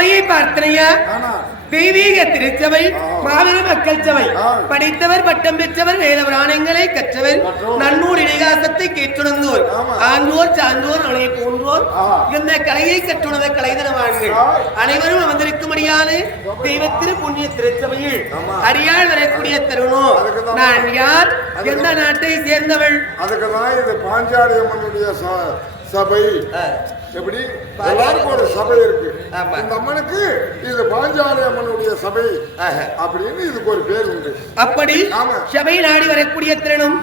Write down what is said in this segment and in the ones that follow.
சபையை பார்த்தனையா தெய்வீக திருச்சபை மாபெரும் மக்கள் சபை படித்தவர் பட்டம் பெற்றவர் வேத புராணங்களை கற்றவர் நன்னூல் இடைகாசத்தை கேட்டுணர்ந்தோர் ஆன்றோர் சான்றோர் அவனை போன்றோர் இந்த கலையை கற்றுணர்ந்த கலைதனவான்கள் அனைவரும் அமர்ந்திருக்கும்படியான தெய்வத்திரு புண்ணிய திருச்சபையில் அறியால் வரக்கூடிய தருணம். நான் யார், எந்த நாட்டை சேர்ந்தவள்? அதுக்குதான் இது பாஞ்சாலி அம்மனுடைய சபை. எப்படி எல்லாருக்கும் ஒரு சபை இருக்கு. இந்த அம்மனுக்கு இது பாஞ்சாலி அம்மனுடைய சபை அப்படின்னு இதுக்கு ஒரு பேர் உண்டு. அப்படி சபை நாடி வரக்கூடிய திறனும்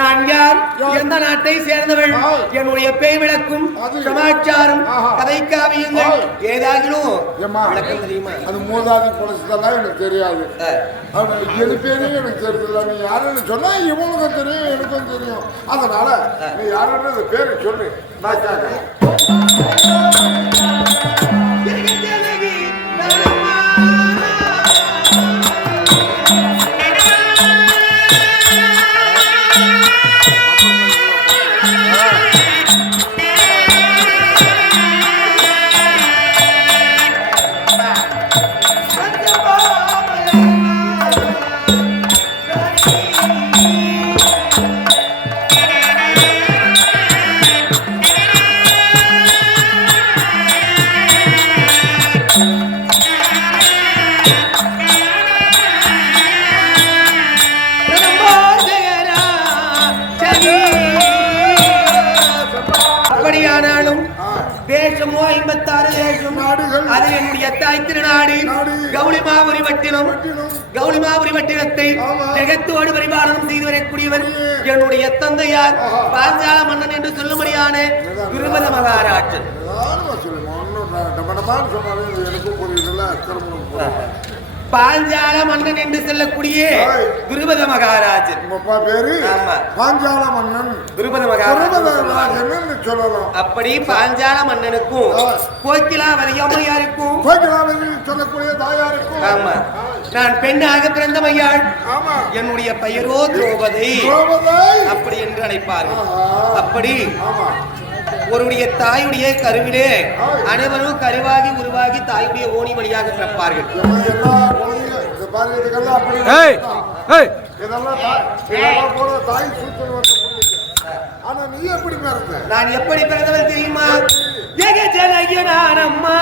நான் யார், எந்த நாட்டை சேர்ந்தவள், என்னுடைய பேய் விளக்கும் சமாச்சாரம் கதை காவியங்கள் ஏதாகிலும் விளக்கம் தெரியுமா? அது மூதாதி புலசதெல்லாம் எனக்கு தெரியாது. எது பேரும் எனக்கு தெரியல. நீ யாருன்னு சொன்னா இவனுக்கும் தெரியும் எனக்கும் தெரியும். அதனால நீ யாருன்னு பேரு சொல்லு. தேசமோ 56 தேசம் நாடுகள். அது என்னுடைய தாய் திருநாடு கௌளிமாபுரி பட்டினம். கௌளிமாபுரி பட்டினத்தை ஜெகத்தோடு பரிபாலனம் செய்து வரக்கூடியவர் என்னுடைய தந்தையார் பாஞ்சால மன்னன் என்று சொல்லும்படியான திருபத மகாராஜன். பாஞ்சால மன்னன் என்று சொல்லக்கூடிய துருபத மகாராஜன். பேரு பாஞ்சால மன்னன் துருபத மகாராஜன் சொல்லலாம். அப்படி பாஞ்சால மன்னனுக்கும் கோக்கிலாவதி அம்மையாருக்கும் சொல்லக்கூடிய தாயாருக்கும் ஆமா நான் பெண்ணாக பிறந்த மையாள். என்னுடைய பெயரோ திரௌபதி அப்படி என்று அழைப்பார்கள். அப்படி ஒருடைய தாயுடைய கருவிலே அனைவரும் கருவாகி உருவாகி தாயுடைய ஓணி வழியாக பிறப்பார்கள். நான் எப்படி பிறந்தவன் தெரியுமா? அம்மா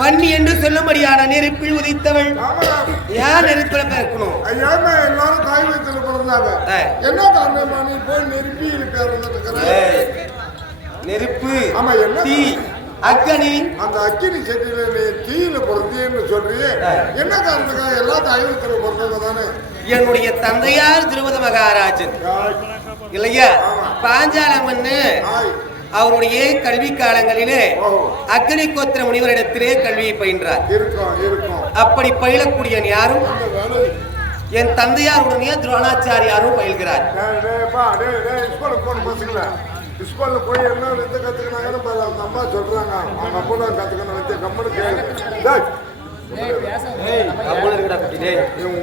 வன்னி என்று சொல்லும்படியான நெருப்பில் உதித்தவள். யார் நெருப்பில் பிறக்கணும்? எல்லாரும் தாய் வயிற்றுல பிறந்தாங்க. என்ன காரணமா நீ போய் நெருப்பியில் நெருப்பு தீ அக்கனி அந்த அக்கினி செட்டியில நீ தீயில பிறந்தேன்னு சொல்றியே என்ன காரணத்துக்காக எல்லா தாய் வயிற்றுல பிறந்தவங்க தானே? என்னுடைய தந்தையார் திருபத மகாராஜன் இல்லையா? பாஞ்சால மன்னு அவருடைய கல்வி காலங்களிலே அக்னி கோத்திர முனிவரிடத்திலே கல்வியை பயின்றார். அப்படி பயிலக்கூடிய யாரும் என் தந்தையாருடைய துரோணாச்சாரியாரும் பயில்கிறார். ஸ்கூல்ல போய் என்ன வித்தை கத்துக்கினாங்கன்னு அந்த அம்மா சொல்றாங்க. அவங்க அப்பா தான் கத்துக்கணும் வித்தை கம்மனு கேளு.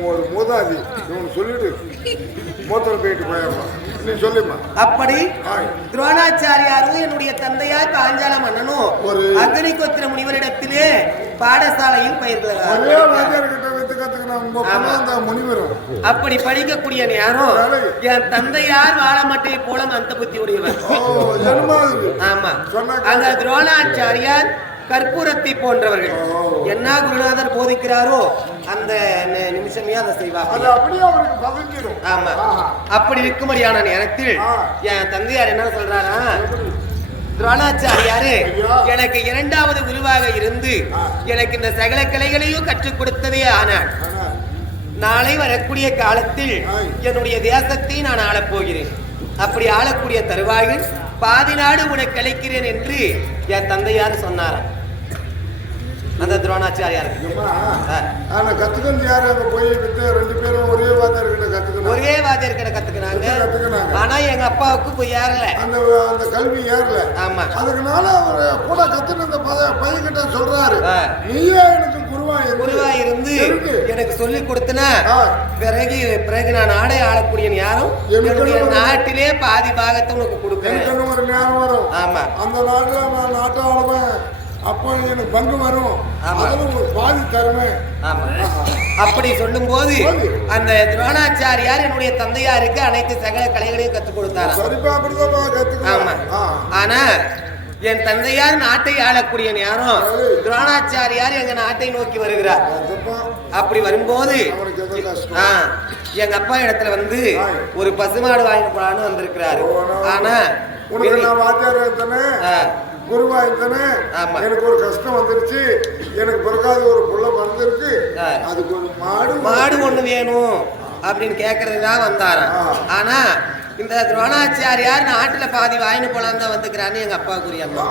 ஒரு மூதாதி இவனு சொல்லிட்டு மூத்தர் போயிட்டு போயிடலாம். நீ சொல்லுமா. அப்படி துரோணாச்சாரியாரும் என்னுடைய தந்தையார் பாஞ்சால மன்னனும் அக்னி கோத்திர முனிவரிடத்திலே பாடசாலையில் பயிர்கிறார். அப்படி படிக்கக்கூடிய நேரம் என் தந்தையார் வாழமட்டை போல அந்த புத்தி உடையவர். ஆமா அந்த துரோணாச்சாரியார் கற்பூரத்தை போன்றவர்கள். என்ன குருநாதர் போதிக்கிறாரோ அந்த நிமிஷமே அதை செய்வார். ஆமா அப்படி இருக்கும்படியான நேரத்தில் என் தந்தையார் என்ன சொல்றாரா, துரோணாச்சாரியாரு எனக்கு இரண்டாவது குருவாக இருந்து எனக்கு இந்த சகல கலைகளையும் கற்றுக் கொடுத்ததே. ஆனால் நாளை வரக்கூடிய காலத்தில் என்னுடைய தேசத்தை நான் ஆளப் போகிறேன். அப்படி ஆளக்கூடிய தருவாயில் பாதி நாடு உனக்கு அளிக்கிறேன் என்று என் தந்தையார் சொன்னாராம். அந்த துரோணாச்சாரியார் கத்துக்கணும் யாரு அங்க போய் ரெண்டு பேரும் ஒரே வாத்தியார் கிட்ட கத்துக்கணும். ஒரே வாத்தியார் கிட்ட கத்துக்கினாங்க. ஆனா எங்க அப்பாவுக்கு போய் ஏறல, அந்த கல்வி ஏறல. ஆமா, அதுக்குனால அவர் கூட கத்துன அந்த பையன் கிட்ட சொல்றாரு, நீயே எனக்கு குருவா இருந்து எனக்கு சொல்லி கொடுத்தனா பிறகு நான் நாடே ஆளக்கூடிய யாரும் என்னுடைய நாட்டிலே பாதி பாகத்தை உனக்கு கொடுப்பேன். ஒரு நேரம் வரும். ஆமா, அந்த நாட்டுல நான் நாட்டை ஆளுவேன். அப்போ எனக்கு பங்கு வரும், பாதி தருவேன். அப்படி சொல்லும் போது அந்த துரோணாச்சாரியார் என்னுடைய தந்தையாருக்கு அனைத்து சகல கலைகளையும் கற்றுக் கொடுத்தார். ஆமா, ஆனா என் தந்தையார் நாட்டை ஆளக்கூடிய நேரம் துரோணாச்சாரியார் எங்க நாட்டை நோக்கி வருகிறார். அப்படி வரும்போது எங்க அப்பா இடத்துல வந்து ஒரு பசுமாடு வாங்கி போலான்னு வந்திருக்கிறாரு. ஆனா குருவா இருந்தானே எனக்கு ஒரு கஷ்டம் வந்துருச்சு, எனக்கு பிறகாத ஒரு புள்ள வந்திருக்கு, அதுக்கு ஒரு மாடு ஒண்ணு வேணும் அப்படின்னு கேக்குறதுதான் வந்தாராம். ஆனா இந்த துரோணாச்சாரியார் நாட்டுல பாதி வாயின்னு போலாம் தான் வந்துக்கிறான்னு எங்க அப்பா கூறியம்மா.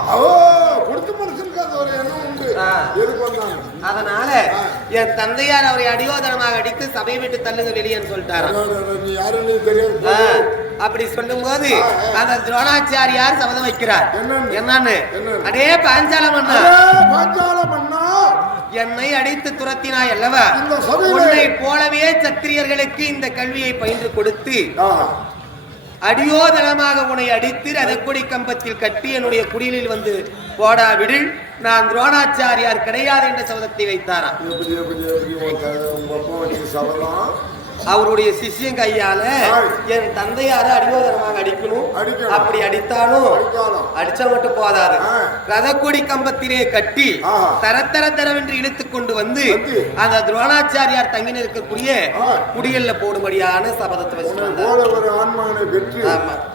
அதனால என் தந்தையார் அவரை அடியோதனமாக அடித்து சபை விட்டு தள்ளுங்க வெளியேன்னு சொல்லிட்டாராம். அப்படி சொல்லும் போது அந்த துரோணாச்சாரியார் சபதம் வைக்கிறார். என்னன்னு, அடே பாஞ்சால மன்னா, என்னை அடித்து துரத்தினாய் அல்லவா, உன்னை போலவே சத்திரியர்களுக்கு இந்த கல்வியை பயின்று கொடுத்து அடியோதனமாக உன்னை அடித்து ரதக்கொடி கம்பத்தில் கட்டி என்னுடைய குடிலில் வந்து போடாவிடில் நான் துரோணாச்சாரியார் கிடையாது என்ற சபதத்தை வைத்தாராம். அவருடைய சிஷ்யன் கையால என் தந்தையார அடியோதனமாக அடிக்கணும். அப்படி அடித்தாலும் அடிச்சா மட்டும் போதாது, ரதக்கொடி கம்பத்திலே கட்டி தரத்தரத்தரவென்று இழுத்து கொண்டு வந்து அந்த துரோணாச்சாரியார் தங்கி இருக்கக்கூடிய குடியல்ல போடும்படியான சபதத்தை வச்சிருந்தார். ஒரு ஆண்மகனை பெற்று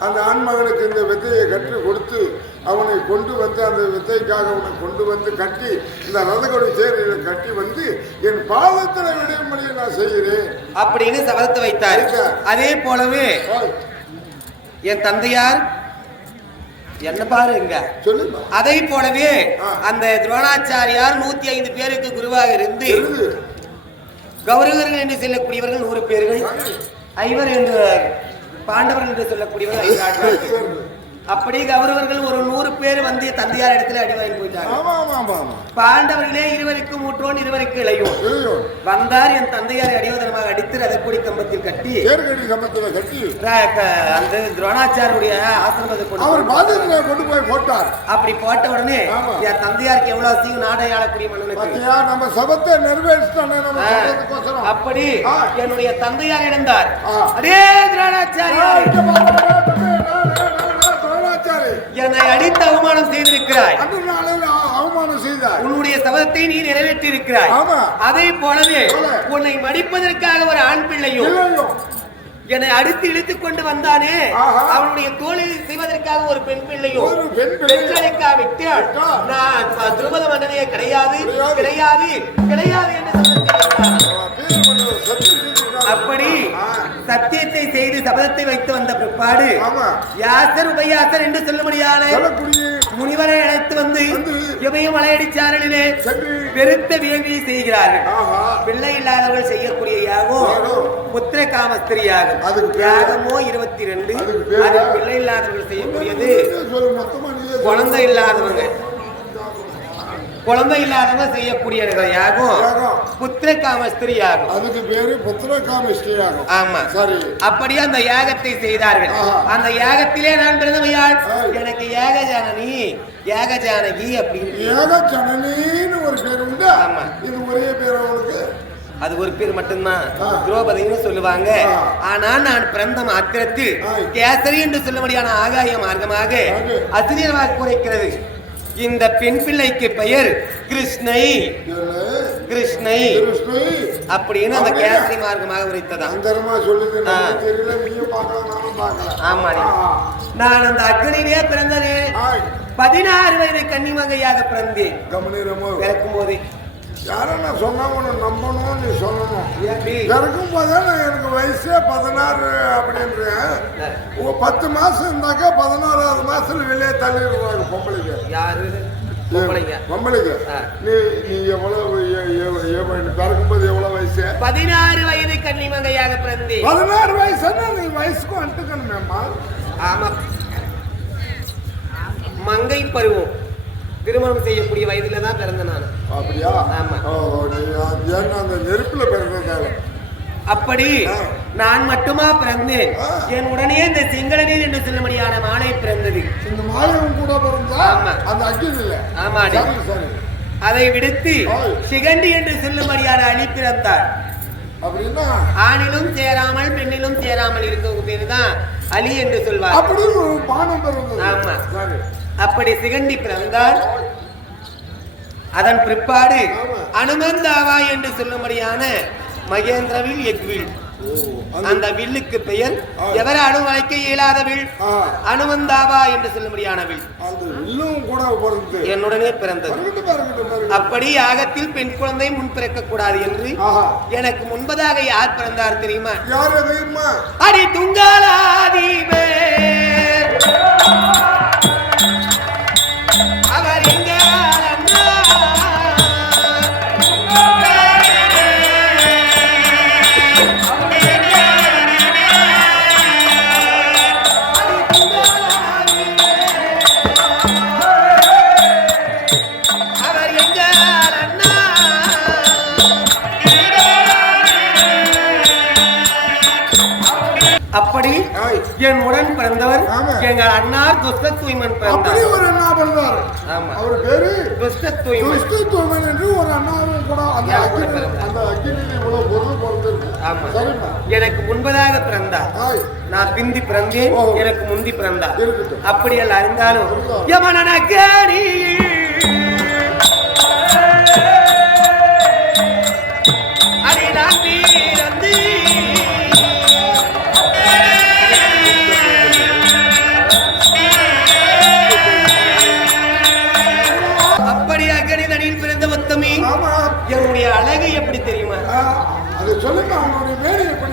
அந்த ஆண்மகனுக்கு இந்த வித்தையை கற்று கொடுத்து அவனை கொண்டு வந்து அந்த வித்தைக்காக அவனை கொண்டு வந்து கட்டி இந்த ரதக்கொடி சேரியில் கட்டி வந்து என் பாதத்தில் விடும்படியை நான் செய்கிறேன் அப்படின்னு சபதத்தை வைத்தார். அதே போலவே என் தந்தையார் என்ன பாருங்க, அதை போலவே அந்த துரோணாச்சாரியார் 105 பேருக்கு குருவாக இருந்து கௌரவர்கள் என்று சொல்லக்கூடியவர்கள் 100 பேர்கள், ஐவர் என்று பாண்டவர்கள் என்று சொல்லக்கூடியவர்கள் 5 அப்படி கௌரவர்கள் ஒரு 100 பேர் வந்து தந்தையார் இடத்துல அடிவாங்கி போயிட்டாங்க. பாண்டவர்களே 20க்கு மூற்றோன் 20க்கு இளையோன் வந்தார். என் தந்தையாரை அடியோதனமாக அடித்து ரதக்கொடி கம்பத்தில் கட்டி அந்த துரோணாச்சாரியுடைய ஆசிரமத்தை கொண்டு போய் போட்டார். அப்படி போட்ட உடனே என் தந்தையாருக்கு எவ்வளவு சீக்கிரம் நாடை ஆளக்கூடிய மன்னனுக்கு சபத்தை நிறைவேற்றானே. அப்படி என்னுடைய தந்தையார் இழந்தார். அடே துரோணாச்சாரியார், என்னை அடித்து அவமானம் செய்திருக்கிறாய், அவமானம் செய்தார், உன்னுடைய சபதத்தை நீ நிறைவேற்றி இருக்கிறாய். அதை போலவே உன்னை மடிப்பதற்காக ஒரு ஆண் பிள்ளையும் என்னை அடித்து இழுத்துக் கொண்டு வந்தானே, அவனுடைய தோழில் செய்வதற்காக ஒரு பெண் பிள்ளையும் பெற்றெடுக்காவிட்டால் நான் திருமண மன்னனே கிடையாது கிடையாது கிடையாது என்று அப்படி சத்தியத்தை செய்து சபதத்தை வைத்து வந்த பிற்பாடு யாசர் உபயாசர் என்று சொல்லும்படியான முனிவரை அழைத்து வந்து இவையும் மலையடிச்சாரலிலே பெருத்த வேள்வியை செய்கிறார்கள். பிள்ளை இல்லாதவர்கள் செய்யக்கூடிய யாகம் புத்திர காமஸ்திரி யாகம். யாகமோ 22, அது பிள்ளை இல்லாதவர்கள் செய்யக்கூடியது குழந்தை இல்லாதவங்க செய்யக்கூடிய யாகம் புத்திர காமஸ்திரி யாகம். அதுக்கு பேரு புத்திர காமஸ்திரி யாகம். ஆமா, சரி. அப்படியே அந்த யாகத்தை செய்தார்கள். அந்த யாகத்திலே நான் பிறந்தமையால் எனக்கு ஏக ஜானகி அப்படின்னு ஏக ஜனனின்னு ஒரு பேர் உண்டு. ஆமா, இது ஒரே பேர் அவங்களுக்கு. அது ஒரு பேர் மட்டும்தான், திரௌபதினு சொல்லுவாங்க. ஆனா நான் பிறந்த மாத்திரத்தில் கேசரி என்று சொல்லும்படியான ஆகாய மார்க்கமாக அசிரியமாக குறைக்கிறது. இந்த பெண் பிள்ளைக்கு பெயர் கிருஷ்ணை அப்படின்னு அந்த கேசரி மார்க்கமாக உரைத்ததான். ஆமா, நான் அந்த அக்னியிலே பிறந்தேன். 16 வயது கன்னிமங்கையாக பிறந்தேன். பிறக்கும் போதே யாரும் நான் சொன்னா உன்னை நம்பணும், நீ சொல்லணும். எப்படி? இறக்கும் போதே நான் எனக்கு வயசே 16 அப்படின்றேன். 10 மாசம் இருந்தாக்கா 16வது மாசத்துல வெளியே தள்ளிடுறாங்க பொம்பளைக்கு. யாரு பொம்பளைக்கு நீ நீ எவ்வளவு பிறக்கும் போது எவ்வளவு வயசு? 16 வயது கன்னிமங்கையாக பிறந்தேன். 16 வயசுன்னா நீ வயசுக்கும் அட்டுக்கணுமேம்மா. ஆமா, மங்கை பருவம் திருமணம் செய்யக்கூடிய வயதுல தான் பிறந்த நான். அப்படியா? ஆமா. ஏன்னா அந்த நெருப்புல பிறந்ததால. அப்படி நான் மட்டுமா பிறந்தேன், என் உடனே இந்த சிங்களநீர் என்று சொல்லும்படியான மாலை பிறந்தது. இந்த மாலையும் கூட பிறந்தா அந்த அக்கில் இல்ல. ஆமா, அதை விடுத்து சிகண்டி என்று சொல்லும்படியான அலி பிறந்தார். அப்படின்னா ஆணிலும் சேராமல் பெண்ணிலும் சேராமல் இருக்க பேரு தான் அலி என்று சொல்வார். அப்படி ஒரு பானம் பிறந்தது. ஆமா, அப்படி சிகண்டி பிறந்தார். அதன் பிற்பாடு அனுமந்தாவா என்று சொல்லும்படியான மகேந்திரவில் எக்வில், அந்த வில்லுக்கு பெயர் எவராலும் வளைக்க இயலாத வில், அனுமந்தாவா என்று சொல்லும்படியான வில் என்னுடனே பிறந்தது. அப்படி யாகத்தில் பெண் குழந்தை முன் பிறக்க கூடாது என்று எனக்கு முன்பதாக யார் பிறந்தார் தெரியுமா? அடி துங்காலாதீபே அவர் எங்க அப்படி என் உடன் பிறந்தவர் எங்கள் அண்ணார் துஷ்டத்தூய்மன் பிறந்தார். ஒரு அண்ணா பிறந்தார். அவர் பேரு துஷ்டத்தூய்மன். துஷ்டத்தூய்மன் என்று ஒரு அண்ணாவும் கூட அந்த அக்கினியில் இவ்வளவு பொருள் பிறந்திருக்கு. எனக்கு முன்பதாக பிறந்தார், நான் பிந்தி பிறந்தேன், எனக்கு முந்தி பிறந்தார். அப்படி எல்லாம் அறிந்தாலும் யமனனக்கேணி அடி நான் பிறந்து என்னுடைய அழகு எப்படி தெரியுமா? அது சொல்லுங்க, அவனுடைய வேலை எப்படி?